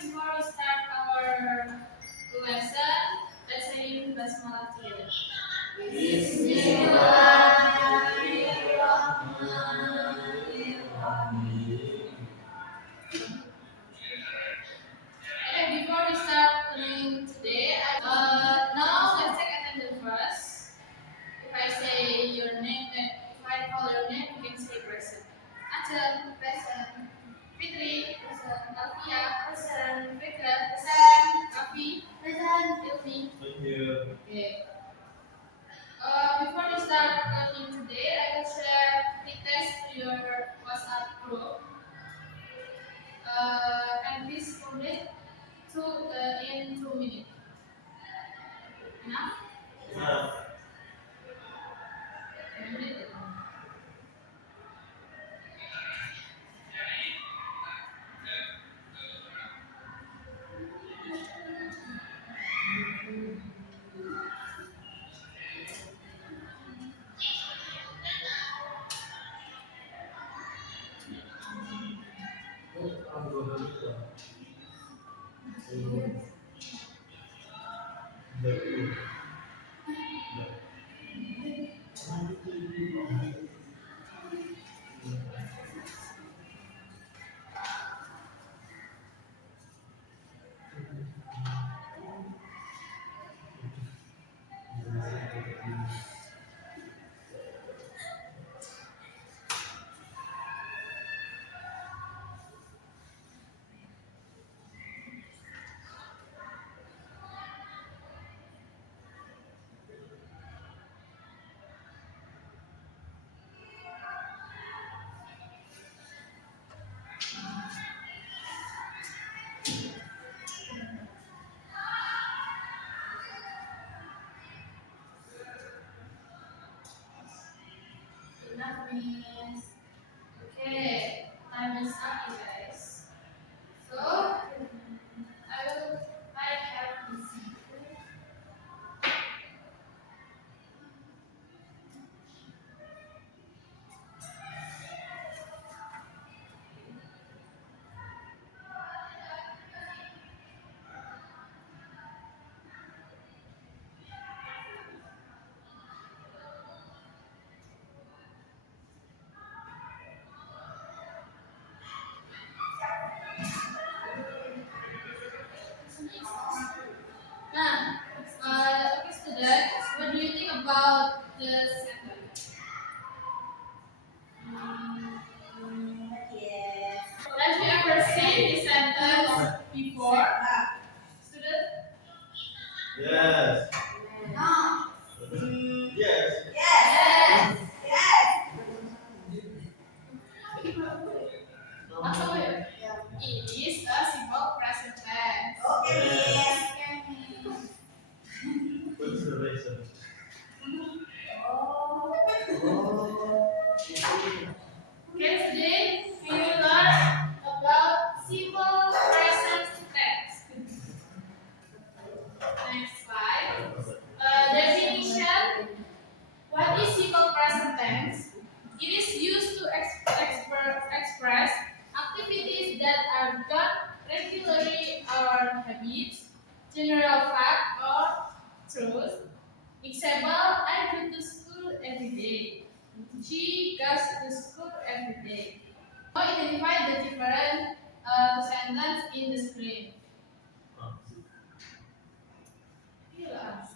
before we start our lesson, let's say basmalah together. And before we start learning today, now let's take attendance first. If I say your name, if I call your name, you can say present. Aceh, present. Fitri, present. Alfia, present. Fikra, present. Afi, present. Ilmi. Okay. Before we start learning today, I will share the test to your WhatsApp group. And please complete in 2 minutes. Enough? 2 minutes. Enough minutes. Okay, time is up, you guys. So, I have this. Nah, okay, students, what do you think about the sentence? Yes. Have you ever seen this sentence before? Student? Yes. No. Yes. Yes. Yes. Atau ya? It is a simple present tense. Okay, Miss. What's the reason? Oh. Okay, today we will learn about simple present tense. Next slide. Definition. What is simple present tense? It is used to express activities that are done regularly or habits, general fact or truth. Example, I go to school every day. She goes to school every day. Now identify the different sentence in the screen. Here.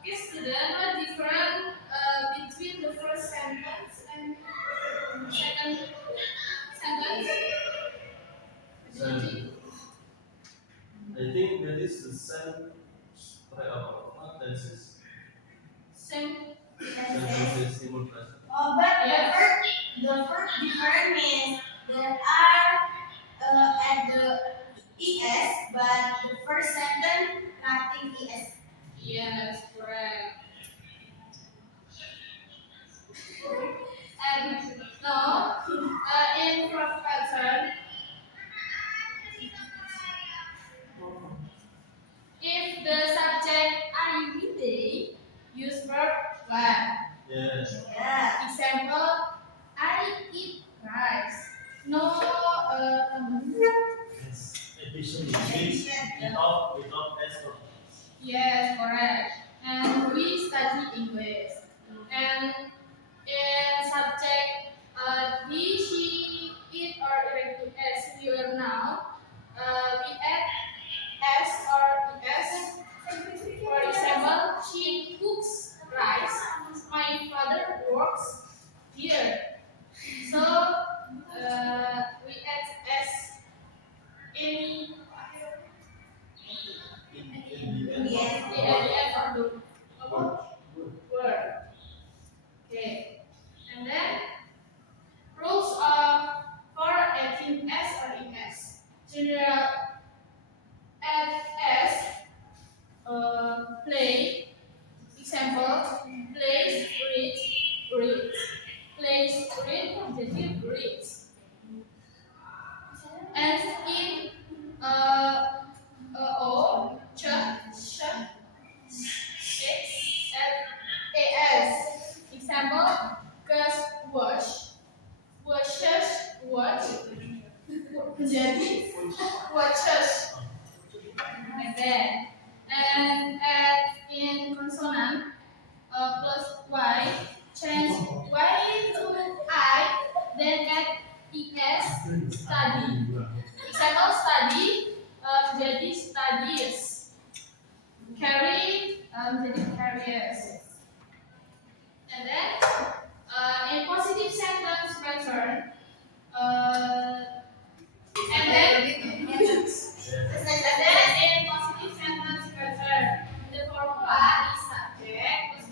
Okay, student, what different between the first sentence and second sentence? Logic. I think that is the same tenses. Same. Sentences simple present. Oh, but Yes. the first difference means there are at the es, but the first sentence nothing es. Yes, correct. And now, in front pattern, if the subject are you midday, use verb when. Yes. Yeah. Example, I Without S or Yes, correct. And we study English. And in subject he, she, it, or irregular S here now, we add S or S. For example, she cooks rice. My father works here. So we add S in in the Yes. the end of the word. Okay. And then rules of for adding S or ES. General add S, play. Example, plays, reads, reads. Plays, read, jadi reads. And in O, ch, sh, x, and as. Example, gus, wash, washes, watch, jadi watches. Like that. And add in consonant plus y, change y to I, then add es, study. Example, study jadi studies. Carry jadi carriers. And then in positive sentence pattern, and then in positive sentence pattern, the formula is subject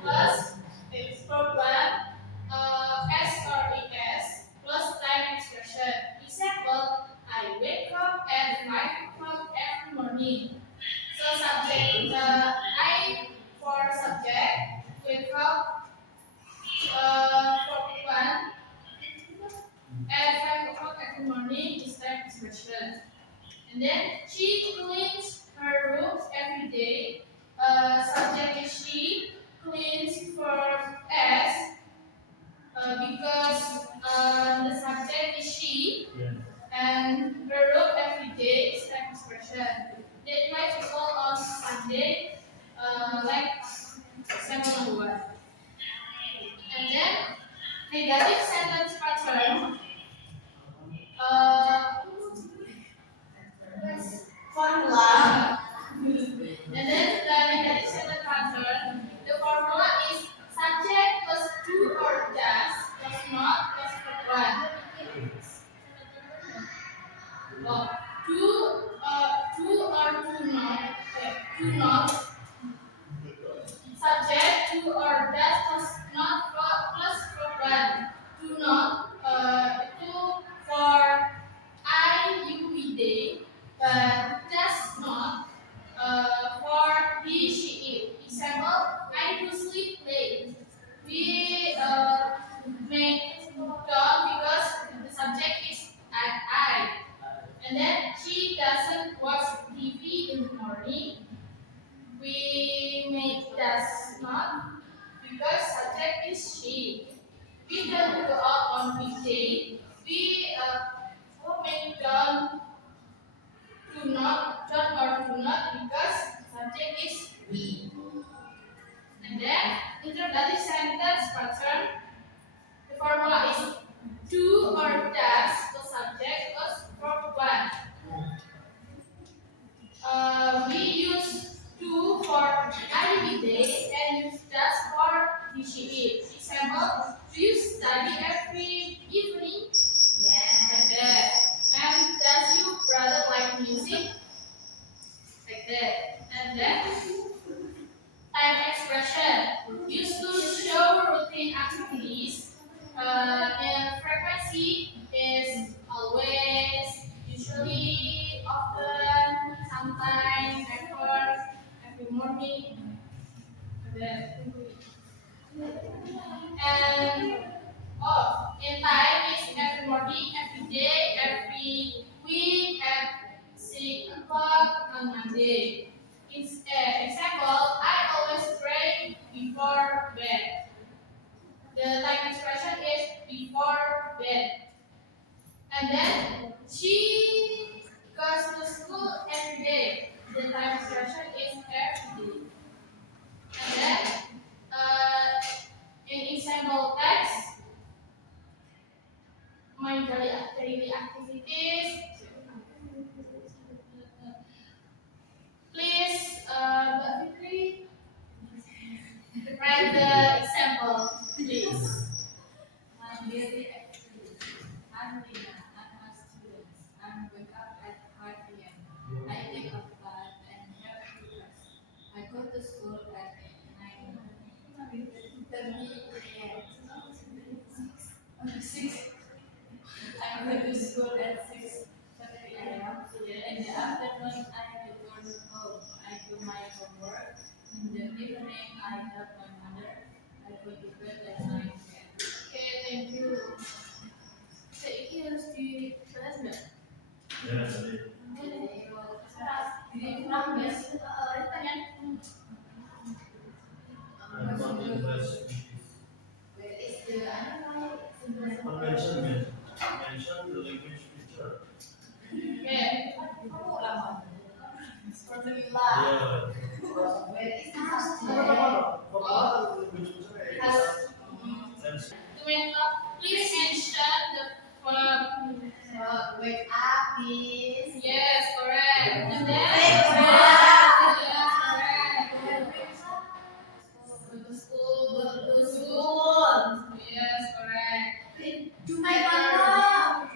plus verb one S or es plus time expression. Example, I wake up at 5 o'clock every morning. So subject I for subject wake up for one at 5 o'clock every morning is time expression. And then she cleans her rooms every day. Subject is she cleans for S because the subject is she and her room every day is time expression. They might call on Sunday, like example number one. And then negative sentence pattern. Formula. And then the negative sentence pattern. The formula is subject plus do or does plus not plus one. Oh, do or do not. Do not. Subject do or does plus not plus one. Do not itu for I you we they, but does not for he she it. Example, I do sleep late. We make done because the subject is I. And then she doesn't watch TV in the morning. We make does not because subject is she. We don't go out on weekday. We make don't or do not because subject is we. And then interrogative sentence pattern. The formula is do or does the subject plus verb one. We use do for I we they and use does for he she it. Example, do you study every evening? Like that. And does your brother like music? Like that. And then time expression used to show routine activities. The frequency is always, usually, often, sometimes, never, every morning. And in time is every morning, every day, every week, at 6 o'clock on Monday. Example, I always pray before bed. The time expression is before bed. And then she goes to school activities. Please, Mbak Fitri, write the example, please. My daily activities. I'm Lina. I'm a student. I wake up at 5 p.m. I take a bath and have breakfast. I go to school at 9:30 a.m. 6. I go to school at 6:30 a.m. In the afternoon, I return home. I do my homework. In the evening, I help my mother. I go to bed at 9 p.m. Okay, thank you. Saiki harus dibahas nggak? Ya, tadi. Jadi kurang ya. Not English. Where is the Mention the language teacher. Oke. kamu lama? Yeah. Where is the house? Language teacher is Please mention the verb. Wake up is. Yes, correct. And then, Wake up. yes, correct. Go to school. Go to school. Yes, correct. Do my homework.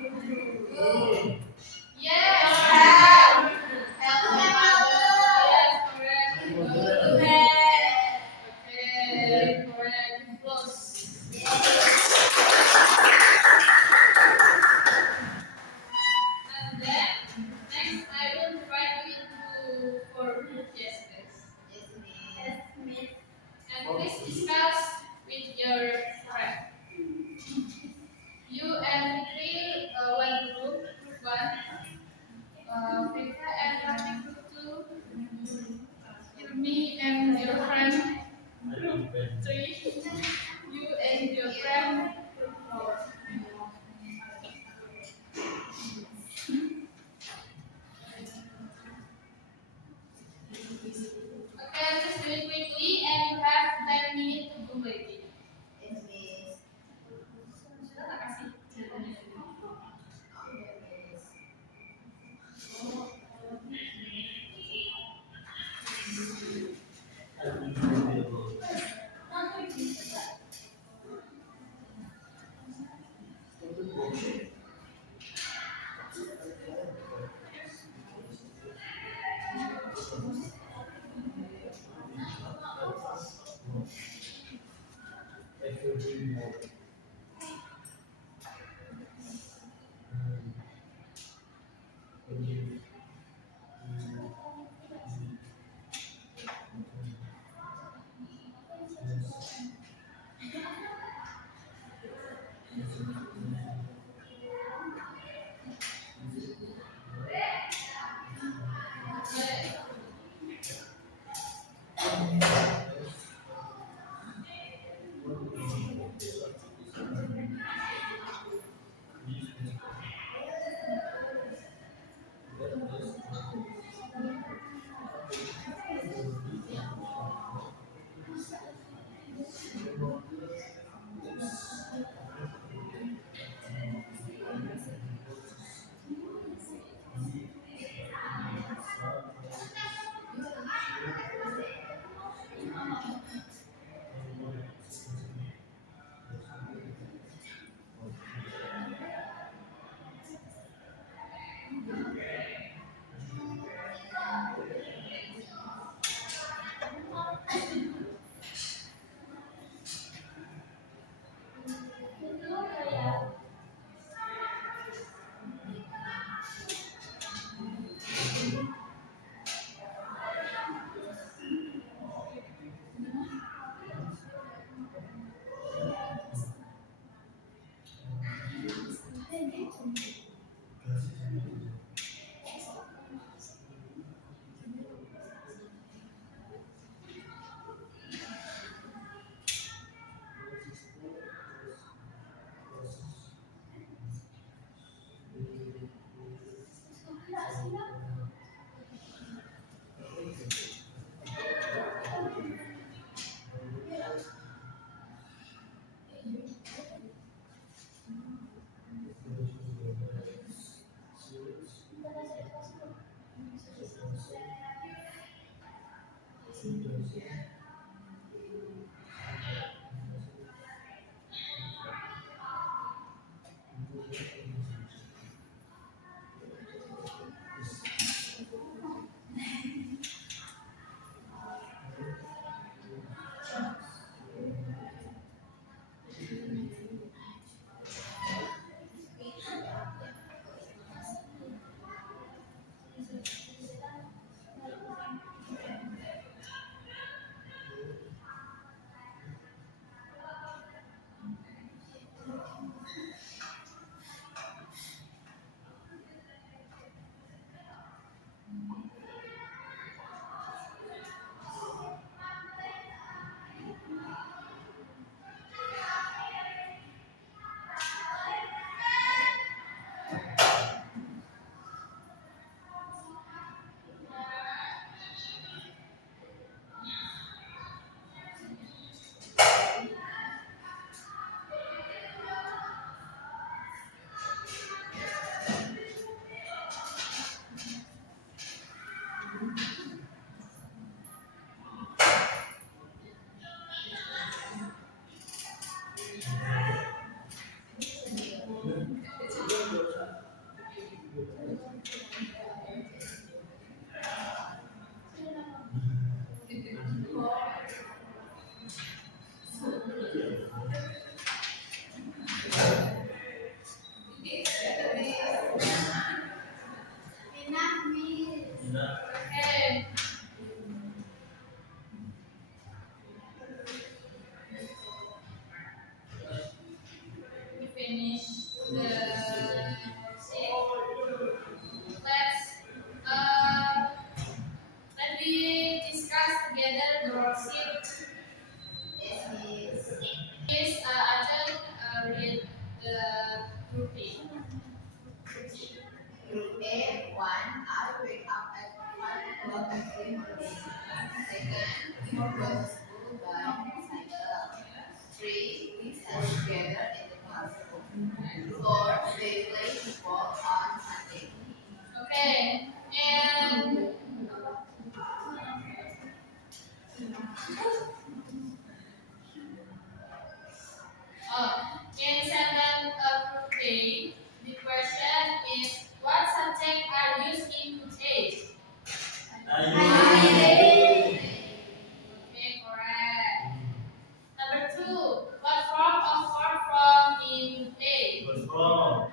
Yes, Help. correct. Help Go my to mother. Yes, correct. Go to bed. Okay, correct. Close. And then, next I will invite you into for group yes, guys. Yes, miss. And please discuss with your friend. You and Fitri, one group 1. Vika and Rafi group 2. Me and your friend group 3. You and your friend group 4. Okay, let's do it quickly and you have 10 minutes to complete it. Yes, miss. Sudah tak kasih? finish the worksheet, let's let we discuss together the worksheet. Please, Ajahn, read the grouping. Group A, 1, I wake up at 5 o'clock every morning. Second, we go to school by cycle. 3, we study together in the classroom. 4, they play football on Sunday. Okay, and in sentence group A, the question is what subject are used in group A? Okay, correct. Number 2, what form of verb from in A? Baseball.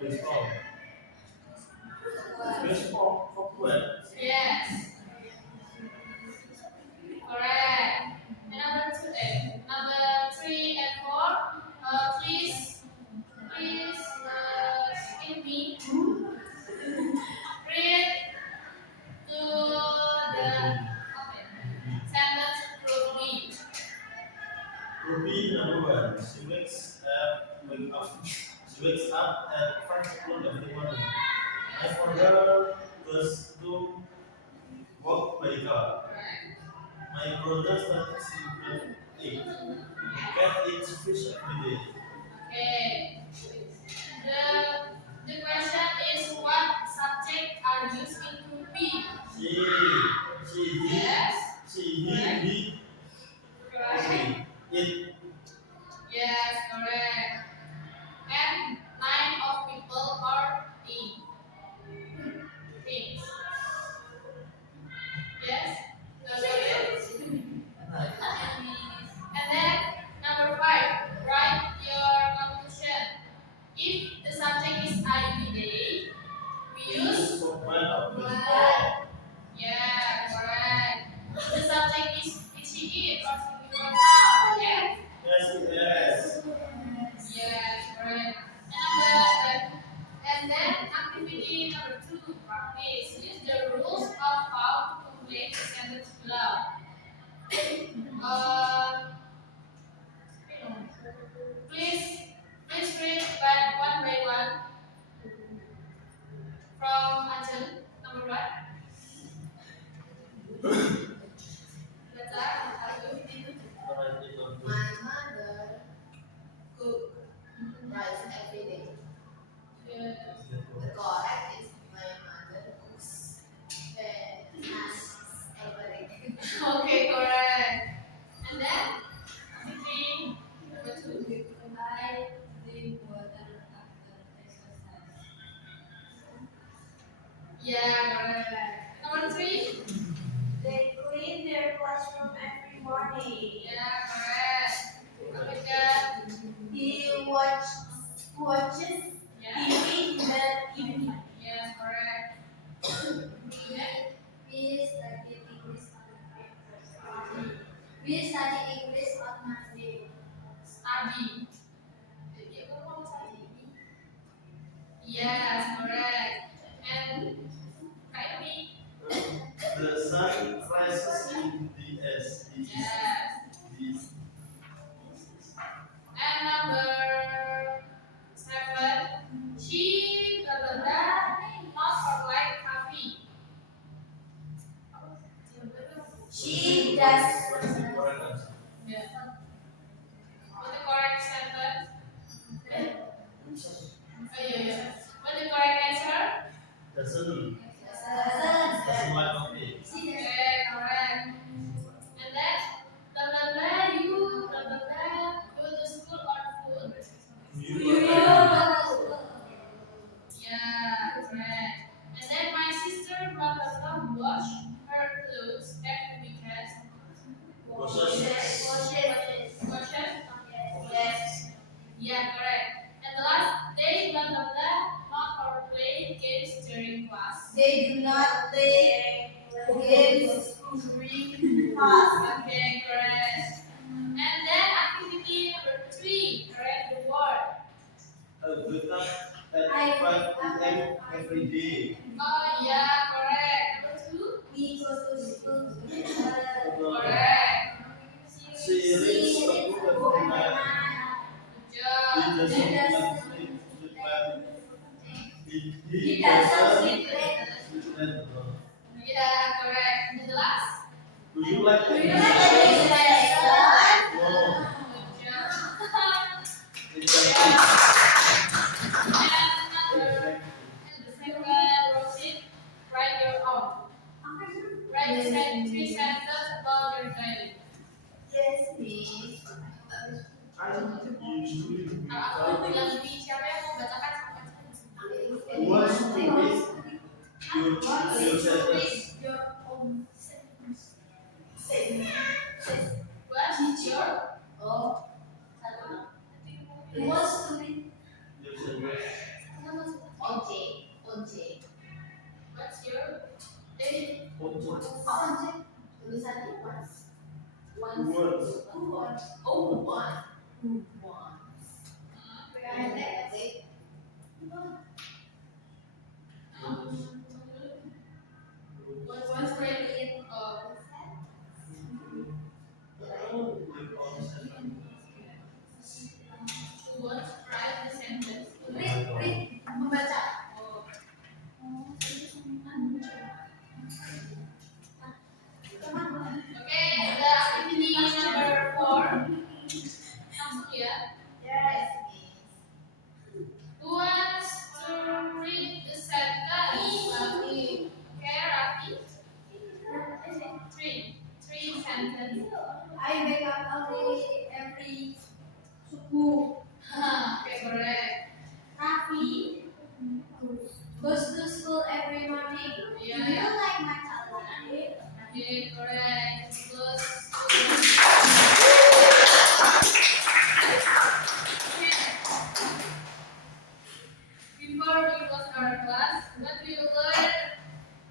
Baseball. Baseball. Football. Yes, correct. And number 3 and 4, please give me read to the sentence group B. Group B number 1. She wakes up at 5 o'clock every morning. As for her, was to walk by car. My brother starts in grade 8. Cat eats fish every day. Okay. The question is what subject are used in group B? He, Yes. he, Correct. it. Yes, correct. And 9 of people are in things. Yes. That's it. And then number 5, write your conclusion. If the subject is I day, we use yeah, correct. If the subject is he or singular noun, yes. Yes. Yes, correct. And then activity number 2, practice. Use the rules of how to complete the sentence below. Uh, please read back one by one from Ajahn. Number 1. That's My mother cook rice every day. The correct is my mother cooks rice every day. Okay, correct. And then activity number 2. I drink water after exercise. Yeah, correct. Number 3. They clean their classroom every morning. Yeah, correct. Number 4. He watches Yeah. TV in the evening. Yes, correct. We study English on Monday. We study English on Monday. Study. Jadi aku mau study. Yes, correct. And me. The sun rises in the east. Yes. And number 7. She blah blah blah not for like coffee. She does. What's the correct answer? Yeah. What's the correct sentence? Oh yeah. What's the correct answer? Doesn't Doesn't. like coffee. Okay, correct. And then blah blah blah you blah blah blah go to school on foot. Yeah, correct. And then my sister blah blah blah wash her clothes every weekend. Washes. Yes. Yeah, correct. And the last day blah blah blah not or play games during class. They do not play games during class. Okay, correct. And then activity number 3, correct the word. wake up at 5 a.m. every day. Oh yeah, correct. Number two. We go to school together. Correct. She reads a book every night. Good He job. doesn't sleep late. He He doesn't doesn't sleep sleep late. late. Yeah, correct. And the last. Do you like Do you English like lesson? English lesson? No. Good job. It's a Yeah. Thank And the second worksheet, write your own. Write three sentences about your daily. Yes, miss. Usually we Aku talk. bilang di siapa yang mau bacakan sama What's to read your sentence? Your own sentence. What's your Oh, satu. He wants to read Your sentence. object. what's your daily? Object. Tulisannya once. Words. Who wants? Oh, one. Who wants? And that's it. What's ready? Who wants to write the sentence? Read. Membaca. Oh. Okay, the activity number 4. Langsung ya. Yes, Who wants to read the sentence? Rafi. Okay, Rafi. Three sentences. I wake up early every subuh. Okay, correct. Rafi goes to school every morning. Yeah. Do you like my chocolate? Okay, correct. Terus. Before we close our class, what do you learn?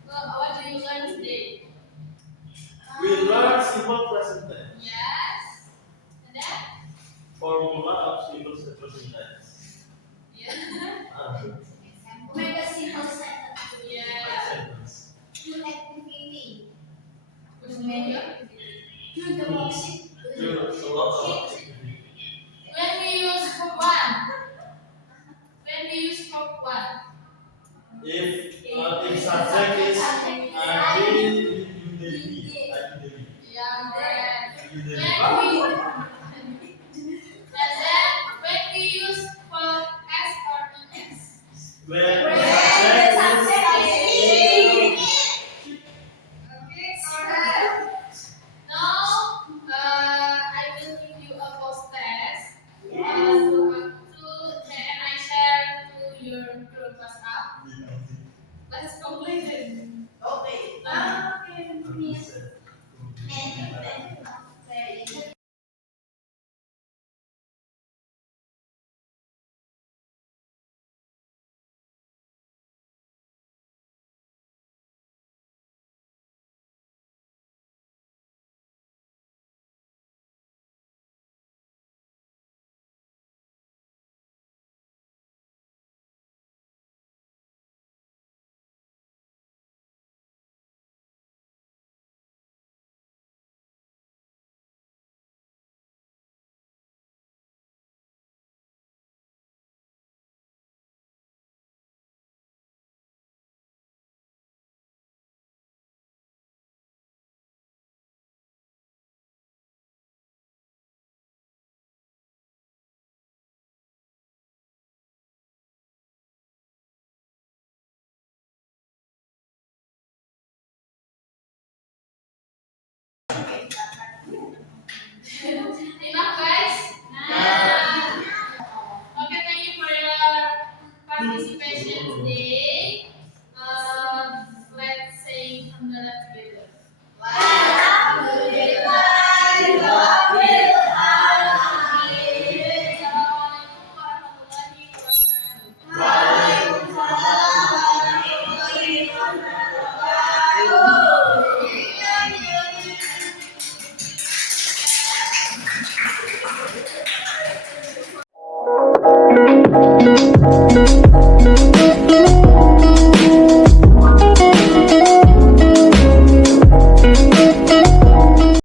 What do you learn today? We learn simple present tense. Yes. And then? Formula of simple present tense. Yeah. Make a simple sentence. Yeah. Sentence. Do activity. Which media? Do the worksheet. Do a lot of When we use for one. When we use for one. If subject is academy, Yeah, correct. academy. And then when we use for S or ES. When When subject the subject is Okay, correct. Now, I will give you a post test. And I share to your group WhatsApp. Let's complete it. Okay. Okay, miss.